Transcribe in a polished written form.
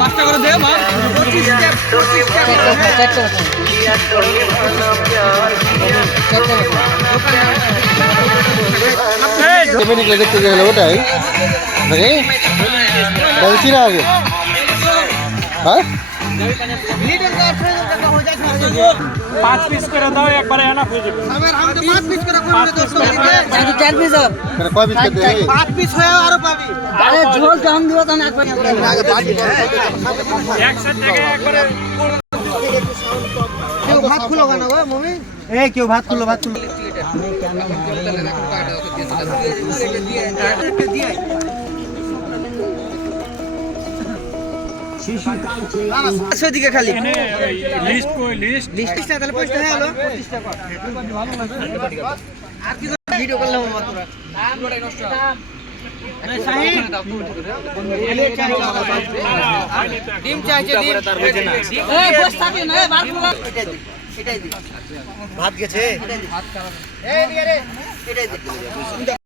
পাঁচটা করে দে মা 25 টাকা দেখতে গেল ওটাই চিনা আগে হ্যাঁ 5 পিস করে দাও একবারে এনা হয়ে যাবে हम 5 পিস করে করবে 10 चार पीस अब কয় পিস খেতে 5 পিস হয়ে আরো পাবি अरे झोल तो हम दियो तो ना कोई একসাথে থেকে একবারে কেউ ভাত খুলো না গো মমি এই কেউ ভাত খুলো সেদিকে খালি লিস্ট কই লিস্ট লিস্টটা তাহলে 25 টাকা হলো 25 টাকা আর কি ভিডিও করলাম আমরা তোরা পুরোটাই নষ্ট ডিম চাইছে ডিম ए बस থাকে না বার করো এটাই দি ভাত গেছে এই দিকে রে এটাই দি